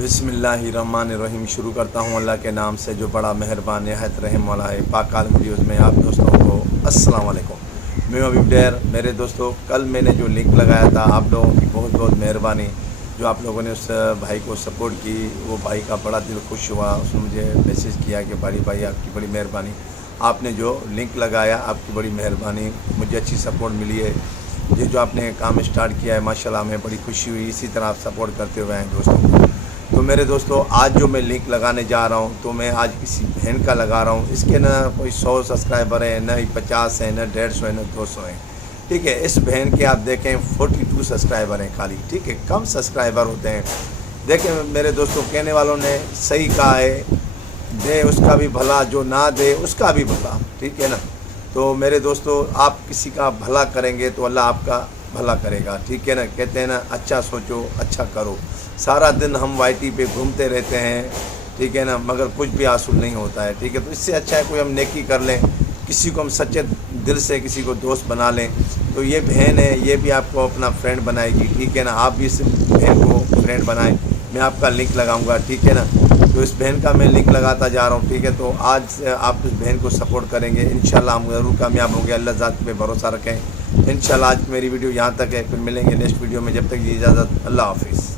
बिस्मिल्लाहिर्रहमानिर्रहीम। शुरू करता हूँ अल्लाह के नाम से जो बड़ा मेहरबान नहायत रहम वाला है। पाक आलम वीडियोज़ में आप दोस्तों को अस्सलाम वालेकुम। मैं अभी डेर। मेरे दोस्तों, कल मैंने जो लिंक लगाया था, आप लोगों की बहुत बहुत मेहरबानी जो आप लोगों ने उस भाई को सपोर्ट की। वो भाई का बड़ा दिल खुश हुआ। उसने मुझे मैसेज किया कि बड़ी भाई आपकी बड़ी मेहरबानी, आपने जो लिंक लगाया आपकी बड़ी मेहरबानी, मुझे अच्छी सपोर्ट मिली है। ये जो आपने काम स्टार्ट किया है माशाल्लाह हमें बड़ी खुशी हुई। इसी तरह आप सपोर्ट करते हुए हैं दोस्तों को। तो मेरे दोस्तों, आज जो मैं लिंक लगाने जा रहा हूँ तो मैं आज किसी बहन का लगा रहा हूँ। इसके ना कोई 100 सब्सक्राइबर हैं, ना ही 50 हैं, ना 150 हैं, ना 200 हैं। ठीक है, इस बहन के आप देखें 42 सब्सक्राइबर हैं खाली। ठीक है, कम सब्सक्राइबर होते हैं। देखें मेरे दोस्तों, कहने वालों ने सही कहा है, दे उसका भी भला, जो ना दे उसका भी भला। ठीक है ना। तो मेरे दोस्तों, आप किसी का भला करेंगे तो अल्लाह आपका भला करेगा। ठीक है ना। कहते हैं ना, अच्छा सोचो अच्छा करो। सारा दिन हम वाईटी पे घूमते रहते हैं, ठीक है ना, मगर कुछ भी हासिल नहीं होता है। ठीक है, तो इससे अच्छा है कोई हम नेकी कर लें, किसी को हम सच्चे दिल से किसी को दोस्त बना लें। तो ये बहन है, ये भी आपको अपना फ्रेंड बनाएगी। ठीक है ना, आप भी इस बहन को फ्रेंड बनाएं। मैं आपका लिंक लगाऊंगा। ठीक है ना। तो इस बहन का मैं लिंक लगाता जा रहा हूँ। ठीक है, तो आज आप इस बहन को सपोर्ट करेंगे, इंशाल्लाह हम ज़रूर कामयाब होंगे। अल्लाह ज़ात पे भरोसा रखें। इंशाल्लाह आज मेरी वीडियो यहाँ तक है, फिर मिलेंगे नेक्स्ट वीडियो में। जब तक ये इजाज़त, अल्लाह हाफिज़।